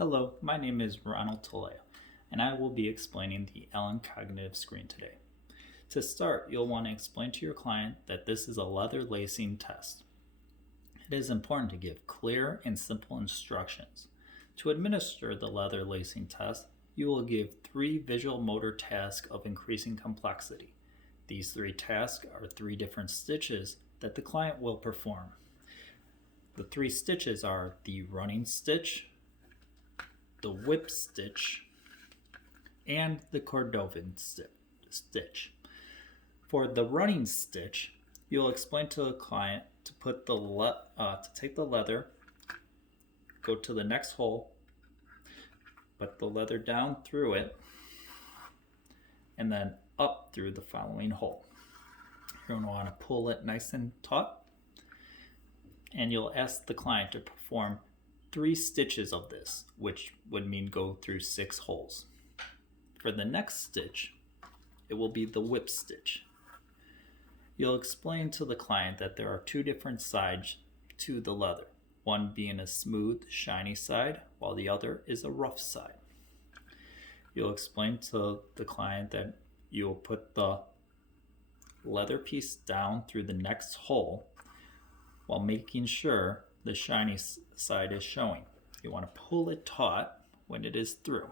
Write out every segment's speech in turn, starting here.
Hello, my name is Ronald Talea, and I will be explaining the Allen Cognitive Screen today. To start, you'll want to explain to your client that this is a leather lacing test. It is important to give clear and simple instructions. To administer the leather lacing test, you will give 3 visual motor tasks of increasing complexity. These 3 tasks are 3 different stitches that the client will perform. The 3 stitches are the running stitch, the whip stitch, and the Cordovan stitch. For the running stitch, you'll explain to the client to put to take the leather, go to the next hole, put the leather down through it, and then up through the following hole. You're going to want to pull it nice and taut, and you'll ask the client to perform 3 stitches of this, which would mean go through 6 holes. For the next stitch, it will be the whip stitch. You'll explain to the client that there are 2 different sides to the leather, one being a smooth, shiny side, while the other is a rough side. You'll explain to the client that you'll put the leather piece down through the next hole while making sure the shiny side is showing. You want to pull it taut when it is through.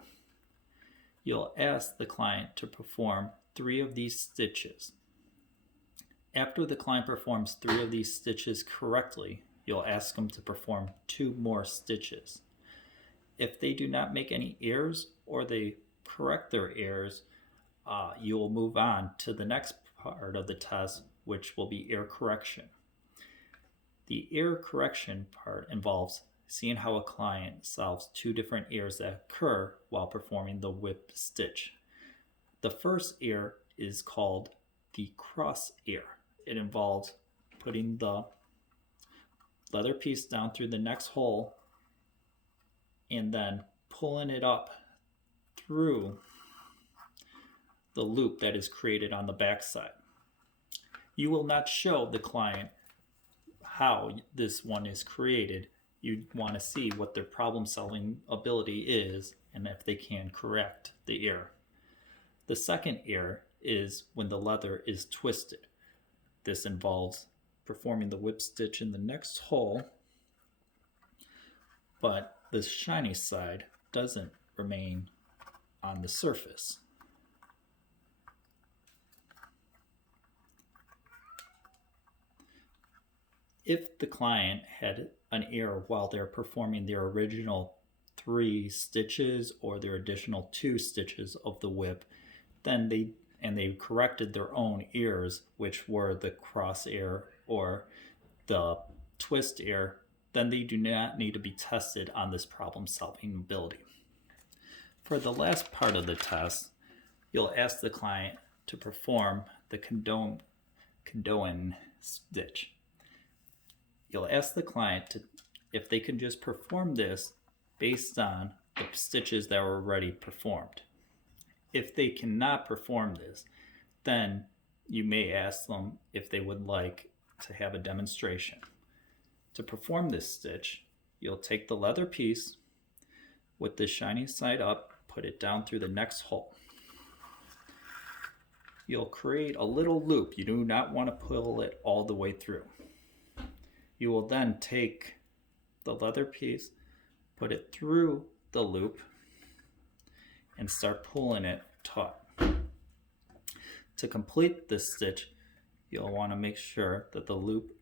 You'll ask the client to perform 3 of these stitches. After the client performs 3 of these stitches correctly, you'll ask them to perform 2 more stitches. If they do not make any errors or they correct their errors, you will move on to the next part of the test, which will be error correction. The error correction part involves seeing how a client solves 2 different errors that occur while performing the whip stitch. The first error is called the cross error. It involves putting the leather piece down through the next hole and then pulling it up through the loop that is created on the back side. You will not show the client how this one is created. You want to see what their problem solving ability is and if they can correct the error. The second error is when the leather is twisted. This involves performing the whip stitch in the next hole, but the shiny side doesn't remain on the surface. If the client had an error while they're performing their original 3 stitches or their additional 2 stitches of the whip, then they corrected their own errors, which were the cross error or the twist error, then they do not need to be tested on this problem solving ability. For the last part of the test, you'll ask the client to perform the Cordovan stitch. You'll ask the client if they can just perform this based on the stitches that were already performed. If they cannot perform this, then you may ask them if they would like to have a demonstration. To perform this stitch, you'll take the leather piece with the shiny side up, put it down through the next hole. You'll create a little loop. You do not want to pull it all the way through. You will then take the leather piece, put it through the loop, and start pulling it taut. To complete this stitch, you'll want to make sure that the loop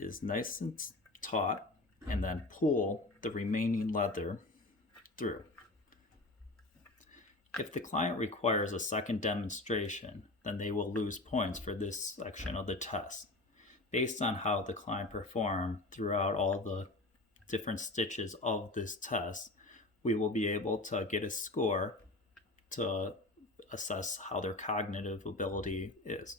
is nice and taut, and then pull the remaining leather through. If the client requires a second demonstration, then they will lose points for this section of the test. Based on how the client performed throughout all the different stitches of this test, we will be able to get a score to assess how their cognitive ability is.